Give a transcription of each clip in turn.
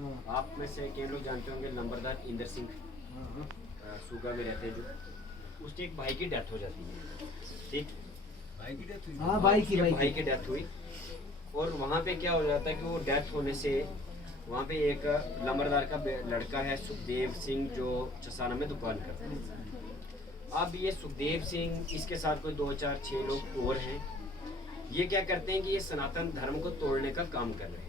आप में से कई लोग जानते होंगे नंबरदार इंदर सिंह सूगा में रहते हैं जो, उसके एक भाई की डेथ हो जाती है। ठीक, भाई की डेथ हुई? हाँ भाई की डेथ हुई। और वहाँ पे क्या हो जाता है कि वो डेथ होने से वहाँ पे एक नंबरदार का लड़का है सुखदेव सिंह जो चसाना में दुकान करता है। अब ये सुखदेव सिंह, इसके साथ कोई 2 4 6 लोग और हैं। ये क्या करते हैं कि ये सनातन धर्म को तोड़ने का काम कर रहे हैं।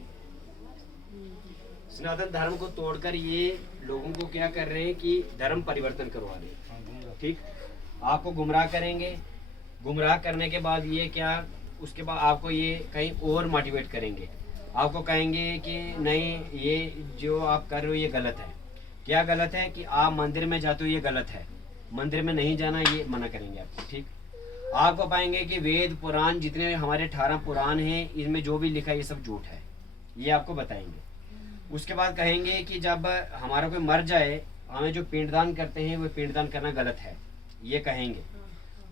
सनातन धर्म को तोड़कर ये लोगों को क्या कर रहे हैं कि धर्म परिवर्तन करवा रहे हैं। ठीक, आपको गुमराह करेंगे, गुमराह करने के बाद ये क्या, उसके बाद आपको ये कहीं और मोटिवेट करेंगे, आपको कहेंगे कि नहीं ये जो आप कर रहे हो ये गलत है। क्या गलत है कि आप मंदिर में जाते हो ये गलत है, मंदिर में नहीं जाना, ये मना करेंगे आपको। ठीक, आपको पाएंगे कि वेद पुराण जितने हमारे 18 पुराण हैं इनमें जो भी लिखा है ये सब झूठ है, ये आपको बताएंगे। उसके बाद कहेंगे कि जब हमारा कोई मर जाए हमें जो पिंडदान करते हैं वो पिंडदान करना गलत है, ये कहेंगे।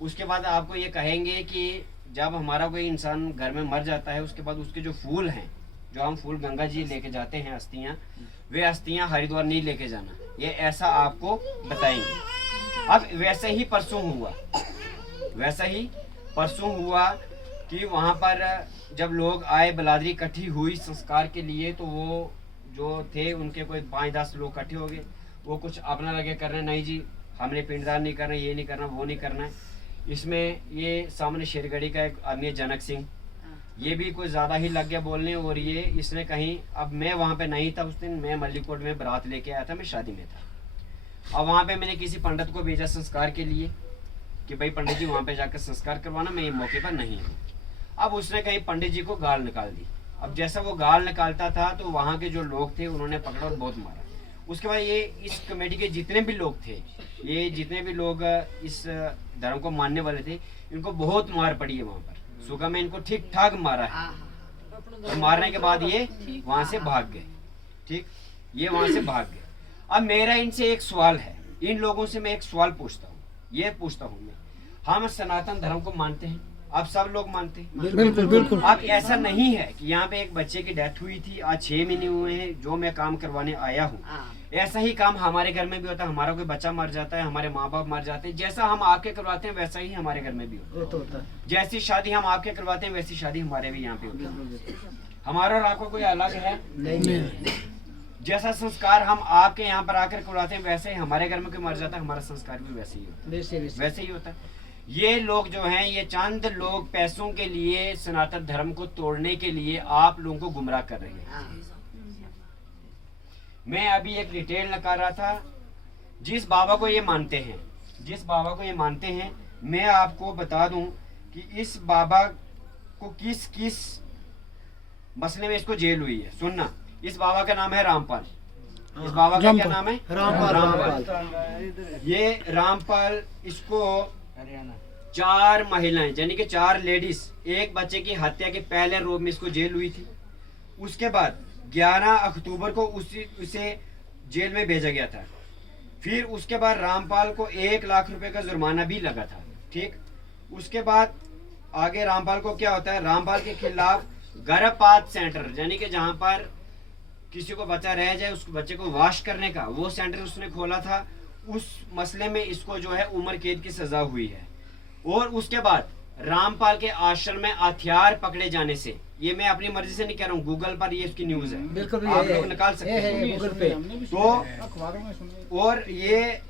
उसके बाद आपको ये कहेंगे कि जब हमारा कोई इंसान घर में मर जाता है उसके बाद उसके जो फूल हैं, जो हम फूल गंगा जी लेके जाते हैं अस्थियाँ, वे अस्थियाँ हरिद्वार नहीं लेके जाना, ये ऐसा आपको बताएंगे। अब वैसे ही परसों हुआ कि वहाँ पर जब लोग आए, बलादरी इकट्ठी हुई संस्कार के लिए, तो वो जो थे उनके कोई 5-10 लोग इकट्ठे हो गए। वो कुछ अपना लगे करने, नहीं जी हमने पिंडदान नहीं करना, ये नहीं करना, वो नहीं करना है। इसमें ये सामने शेरगढ़ी का एक आदमी है जनक सिंह, ये भी कुछ ज़्यादा ही लग गया बोलने। और ये इसने कहीं, अब मैं वहाँ पे नहीं था उस दिन, मैं मल्लीकोट में बारात लेके आया था, मैं शादी में था। अब वहाँ पे मैंने किसी पंडित को भेजा संस्कार के लिए कि भाई पंडित जी वहाँ पे जाकर संस्कार करवाना, मैं ये मौके पर नहीं हूँ। अब उसने कहीं पंडित जी को गाल निकाल दी। अब जैसा वो गाल निकालता था तो वहाँ के जो लोग थे उन्होंने पकड़ा और बहुत मारा। उसके बाद ये इस कमेटी के जितने भी लोग थे, ये जितने भी लोग इस धर्म को मानने वाले थे, इनको बहुत मार पड़ी है वहाँ पर। सुगा में इनको ठीक ठाक मारा है। और मारने के बाद ये वहाँ से भाग गए। ठीक, ये वहाँ से भाग गए। अब मेरा इनसे एक सवाल है, इन लोगों से मैं एक सवाल पूछता हूँ, ये पूछता हूँ मैं, हम सनातन धर्म को मानते हैं, आप सब लोग मानते हैं? बिल्कुल बिल्कुल। अब ऐसा नहीं है कि यहाँ पे एक बच्चे की डेथ हुई थी, आज 6 महीने हुए हैं जो मैं काम करवाने आया हूँ, ऐसा ही काम हमारे घर में भी होता है। हमारा कोई बच्चा मर जाता है, हमारे माँ बाप मर जाते हैं, जैसा हम आपके करवाते हैं वैसा ही हमारे घर में भी होता है। जैसी शादी हम आपके करवाते हैं वैसी शादी हमारे भी यहाँ पे होती है। हमारा और आपका कोई अलग है नहीं। जैसा संस्कार हम आपके यहाँ पर आकर करवाते हैं वैसे ही हमारे घर में कोई मर जाता है, हमारा संस्कार भी वैसे ही होता है, वैसे ही होता है। ये लोग जो हैं, ये चंद लोग पैसों के लिए सनातन धर्म को तोड़ने के लिए आप लोगों को गुमराह कर रहे हैं। मैं अभी एक डिटेल निकाल रहा था, जिस बाबा को ये मानते हैं, मैं आपको बता दूं कि इस बाबा को किस किस मसले में इसको जेल हुई है। सुनना, इस बाबा का नाम है रामपाल। इस बाबा का क्या नाम है? रामपाल। ये रामपाल, इसको 4 महिलाएं यानी कि 4 लेडीज, एक बच्चे की हत्या के पहले रोज में इसको जेल हुई थी। उसके बाद 11 अक्टूबर को उसे जेल में भेजा गया था। फिर उसके बाद रामपाल को 1 लाख रुपए का जुर्माना भी लगा था। ठीक, उसके बाद आगे रामपाल को क्या होता है, रामपाल के खिलाफ गर्भपात सेंटर यानी कि जहां पर किसी को बच्चा रह जाए उस बच्चे को वाश करने का वो सेंटर उसने खोला था। उस मसले में इसको जो है उम्र कैद की सजा हुई है। और उसके बाद रामपाल के आश्रम में हथियार पकड़े जाने से, ये मैं अपनी मर्जी से नहीं कह रहा हूँ, गूगल पर ये उसकी न्यूज है, बिल्कुल आप लोग निकाल सकते हैं गूगल पे। तो और ये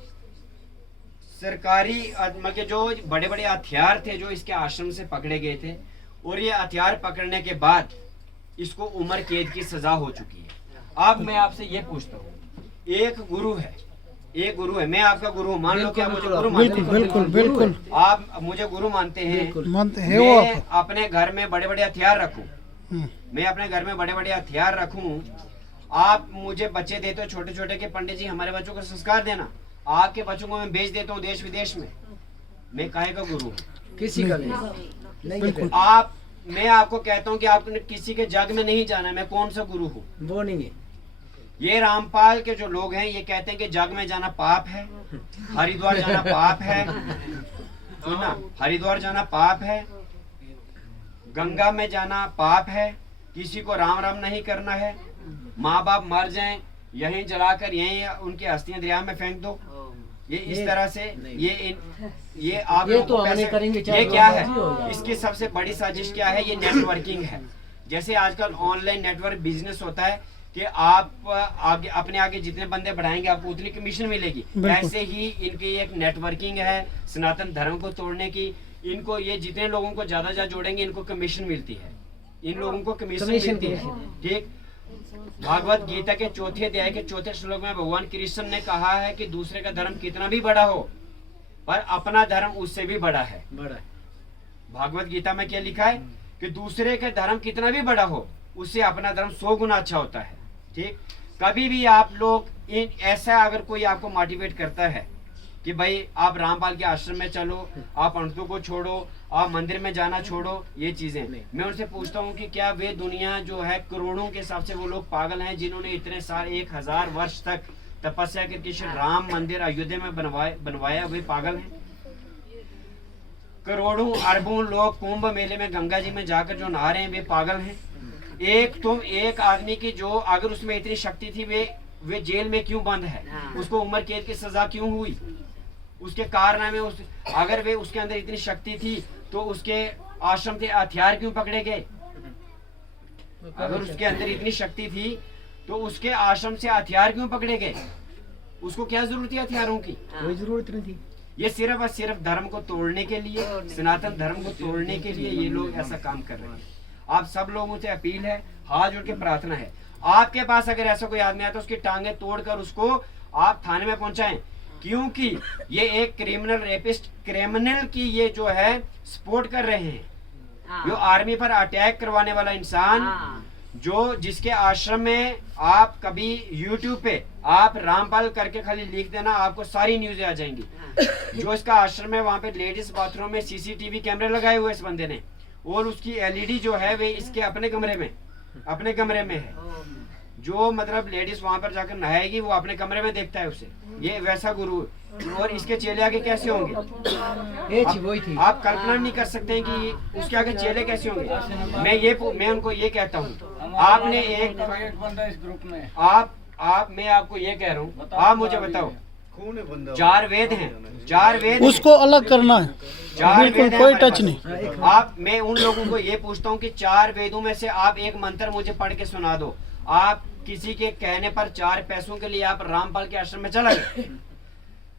सरकारी मतलब जो बड़े बड़े हथियार थे जो इसके आश्रम से पकड़े गए थे, और ये हथियार पकड़ने के बाद इसको उम्र कैद की सजा हो चुकी है। अब मैं आपसे ये पूछता हूँ, एक गुरु है, मैं आपका गुरु मान लो, क्या मुझे गुरु मानते हैं? बिल्कुल। आप मुझे गुरु मानते हैं, मैं अपने घर में बड़े बड़े हथियार रखूं, आप मुझे बच्चे देते हो छोटे छोटे के पंडित जी हमारे बच्चों को संस्कार देना, आपके बच्चों को मैं भेज देता हूँ देश विदेश में, मैं काहे का गुरु हूँ? किसी का नहीं। आप, मैं आपको कहता हूँ कि आपने किसी के जग में नहीं जाना, मैं कौन सा गुरु हूँ? वो नहीं है। ये रामपाल के जो लोग हैं ये कहते हैं कि जग में जाना पाप है, हरिद्वार जाना पाप है, सुनना, हरिद्वार जाना पाप है, गंगा में जाना पाप है, किसी को राम राम नहीं करना है, माँ बाप मर जाएं, यहीं जलाकर यहीं उनकी अस्थियां दरिया में फेंक दो। ये इस तरह से ये आप ये लोगों तो को हमने पैसे, करेंगे, चाहे ये क्या जो है, मर्जी हो जाए। इसकी सबसे बड़ी साजिश क्या है, ये नेटवर्किंग है। जैसे आजकल ऑनलाइन नेटवर्क बिजनेस होता है कि आप आगे अपने आगे जितने बंदे बढ़ाएंगे आपको उतनी कमीशन मिलेगी, ऐसे ही इनकी एक नेटवर्किंग है सनातन धर्म को तोड़ने की। इनको ये जितने लोगों को ज्यादा ज्यादा जोड़ेंगे इनको कमीशन मिलती है, इन लोगों को कमीशन मिलती है। ठीक, भागवत गीता के 4थे अध्याय के 4थे श्लोक में भगवान कृष्ण ने कहा है कि दूसरे का धर्म कितना भी बड़ा हो पर अपना धर्म उससे भी बड़ा है। भागवत गीता में क्या लिखा है कि दूसरे का धर्म कितना भी बड़ा हो उससे अपना धर्म 100 गुना अच्छा होता है। ठीक, कभी भी आप लोग ऐसा अगर कोई आपको मोटिवेट करता है कि भाई आप रामपाल के आश्रम में चलो, आप पंडितों को छोड़ो, आप मंदिर में जाना छोड़ो, ये चीजें मैं उनसे पूछता हूँ कि क्या वे दुनिया जो है करोड़ों के हिसाब से वो लोग पागल हैं जिन्होंने इतने सारे 1000 वर्ष तक तपस्या करके श्री राम मंदिर अयोध्या में बनवाया, वे पागल हैं? करोड़ों अरबों लोग कुंभ मेले में गंगा जी में जाकर जो नहा रहे हैं वे पागल हैं? एक आदमी की जो अगर उसमें इतनी शक्ति थी वे जेल में क्यों बंद है? उसको उम्र कैद की सजा क्यों हुई? उसके कारनामे अगर वे उसके अंदर इतनी शक्ति थी तो उसके आश्रम से हथियार क्यों पकड़े गए? अगर उसके अंदर इतनी शक्ति थी तो उसके आश्रम से हथियार क्यों पकड़े गए? उसको क्या जरूरत है हथियारों की? कोई जरूरत नहीं थी। ये सिर्फ और सिर्फ धर्म को तोड़ने के लिए, सनातन धर्म को तोड़ने के लिए ये लोग ऐसा काम कर रहे हैं। आप सब लोगों से अपील है, हाथ जोड़ के प्रार्थना है, आपके पास अगर ऐसा कोई आदमी आता है उसकी टांगे तोड़कर उसको आप थाने में पहुंचाएं, क्योंकि ये एक क्रिमिनल रेपिस्ट क्रिमिनल की ये जो है सपोर्ट कर रहे हैं। जो आर्मी पर अटैक करवाने वाला इंसान जो जिसके आश्रम में आप कभी YouTube पे आप रामपाल करके खाली लिख देना, आपको सारी न्यूज़ आ जाएंगी। जो इसका आश्रम है वहाँ पे लेडीज बाथरूम में CCTV कैमरे लगाए हुए इस बंदे ने, और उसकी LED जो है वे इसके अपने कमरे में है। जो मतलब लेडीज वहाँ पर जाकर नहाएगी वो अपने कमरे में देखता है उसे। ये वैसा गुरु, और इसके चेले आगे कैसे होंगे? आप कल्पना नहीं कर सकते हैं कि उसके आगे चेले कैसे होंगे। मैं उनको ये कहता हूँ, आपने एक बंदा इस ग्रुप में मैं आपको ये कह रहा हूँ, आप मुझे बताओ, 4 वेद हैं, 4 वेद उसको अलग करना है, 4 बिल्कुल वेद हैं कोई हमारे टच पास। नहीं। मैं उन लोगों को ये पूछता हूँ कि 4 वेदों में से आप एक मंत्र मुझे पढ़ के सुना दो। आप किसी के कहने पर 4 पैसों के लिए आप रामपाल के आश्रम में चला गए।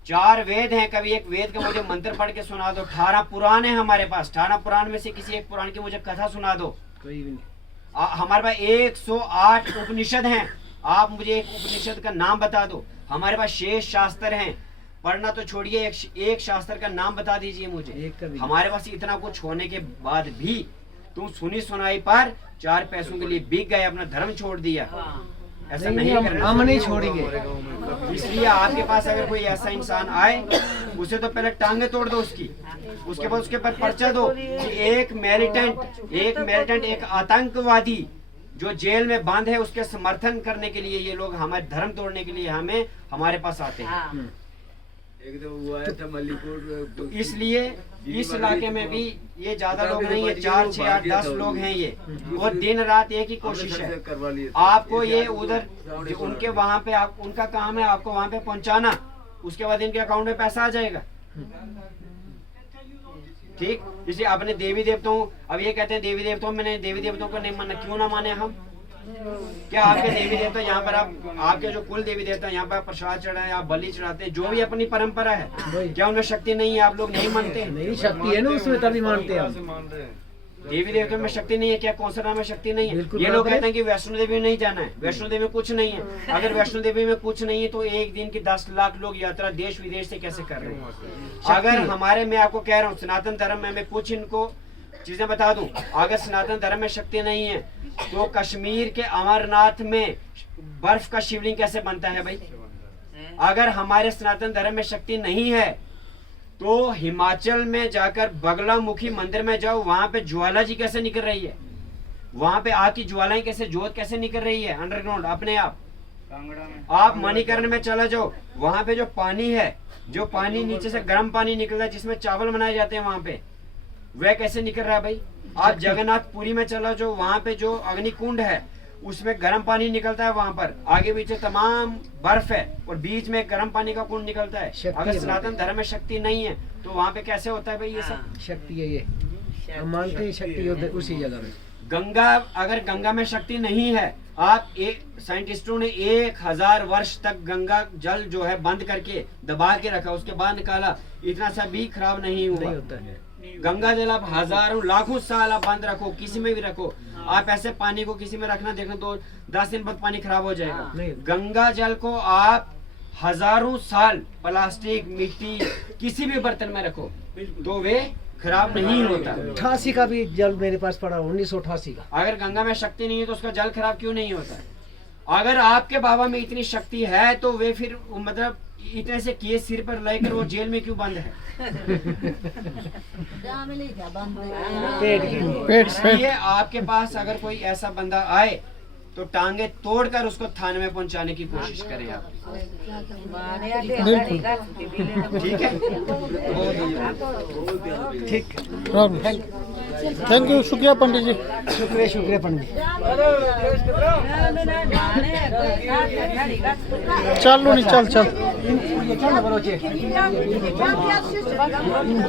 4 वेद हैं, कभी एक वेद का मुझे मंत्र पढ़ के सुना दो। 18 पुराण है हमारे पास, 18 पुराण में से किसी एक पुराण की मुझे कथा सुना दो। हमारे पास 108 उपनिषद हैं, आप मुझे एक उपनिषद का नाम बता दो। हमारे पास शेष शास्त्र हैं, पढ़ना तो छोड़िए, एक शास्त्र का नाम बता दीजिए मुझे। हमारे पास इतना कुछ होने के बाद भी तुम सुनी सुनाई पर 4 पैसों के लिए बिक गए, अपना धर्म छोड़ दिया। ऐसा नहीं करना, हम नहीं छोड़ेंगे। इसलिए आपके पास अगर कोई ऐसा इंसान आए उसे तो पहले टांगे तोड़ दो उसकी, उसके बाद उसके पर पर्चा दो कि एक मिलिटेंट एक आतंकवादी जो जेल में बंद है उसके समर्थन करने के लिए ये लोग हमारे धर्म तोड़ने के लिए हमारे पास आते हैं। एक वो आया था मल्लीपुर, तो इसलिए इस इलाके में भी ये ज्यादा लोग नहीं है, 4, 6, 8, 10 लोग हैं ये, और दिन रात एक ही कोशिश है आपको ये उधर उनके वहाँ पे उनका काम है आपको वहाँ पे पहुँचाना, उसके बाद इनके अकाउंट में पैसा आ जाएगा। ठीक, इसलिए अपने देवी देवताओं, अब ये कहते हैं देवी देवताओं, मैंने देवी देवताओं को नहीं माना, क्यों ना माने हम? क्या आपके देवी देवता यहाँ पर आपके जो कुल देवी देवता यहाँ पर प्रसाद चढ़ाए, आप बलि चढ़ाते हैं, जो भी अपनी परंपरा है, क्या उनमें शक्ति नहीं है? आप लोग नहीं मानते? नहीं, शक्ति है ना उसमें, तभी मानते हैं। देवी देवता में शक्ति नहीं है क्या? कौशला में शक्ति नहीं है? ये लोग कहते हैं कि वैष्णो देवी में नहीं जाना है, वैष्णो देवी में कुछ नहीं है। अगर वैष्णो देवी में कुछ नहीं है तो एक दिन की 10 लाख लोग यात्रा देश विदेश से कैसे कर रहे हैं? अगर हमारे, मैं आपको कह रहा हूँ सनातन धर्म में, मैं कुछ इनको चीजें बता दूं, अगर सनातन धर्म में शक्ति नहीं है तो कश्मीर के अमरनाथ में बर्फ का शिवलिंग कैसे बनता है भाई? अगर हमारे सनातन धर्म में शक्ति नहीं है तो हिमाचल में जाकर बगलामुखी मंदिर में जाओ, वहां पे ज्वाला जी कैसे निकल रही है, वहां पे आग की ज्वालाएं कैसे, जोत कैसे निकल रही है अंडरग्राउंड अपने आप। आप मणिकर्ण में चला जाओ, वहां पे जो पानी है, जो पानी नीचे से गर्म पानी निकल रहा है जिसमें चावल बनाए जाते हैं, वहां पे वह कैसे निकल रहा है भाई? आप जगन्नाथपुरी में चला जाओ, वहां पे जो अग्निकुंड है उसमें गर्म पानी निकलता है, वहां पर आगे पीछे तमाम बर्फ है और बीच में गर्म पानी का कुंड निकलता है। शक्ति अगर है सनातन धर्म में शक्ति नहीं है तो वहां पे कैसे होता है भाई ये सब? शक्ति है ये, हम मानते हैं शक्ति उधर उसी जगह में। गंगा, अगर गंगा में शक्ति नहीं है, आप एक साइंटिस्टों ने 1000 वर्ष तक गंगा जल जो है बंद करके दबा के रखा, उसके बाद निकाला, इतना सा भी खराब नहीं हुआ। नहीं होता है। गंगा जल आप हजारों लाखों साल आप बंद रखो, किसी में भी रखो, आप ऐसे पानी को किसी में रखना, देखना तो 10 दिन बाद पानी खराब हो जाएगा। नहीं। गंगा जल को आप हजारों साल प्लास्टिक, मिट्टी, किसी भी बर्तन में रखो तो वे खराब नहीं होता। 88 का भी जल मेरे पास पड़ा, 1988 का। अगर गंगा में शक्ति नहीं है तो उसका जल खराब क्यों नहीं होता? अगर आपके बाबा में इतनी शक्ति है तो वे फिर मतलब इतने से केस सिर पर लेकर वो जेल में क्यों बंद है? पेट इसलिए आपके पास अगर कोई ऐसा बंदा आए तो टांगे तोड़कर उसको थाने में पहुंचाने की कोशिश करें आप। ठीक है? ठीक, थैंक यू, शुक्रिया पंडित जी। शुक्रिया शुक्रिया पंडित। चल लूनी, चल चल। ये क्या ना बरोचे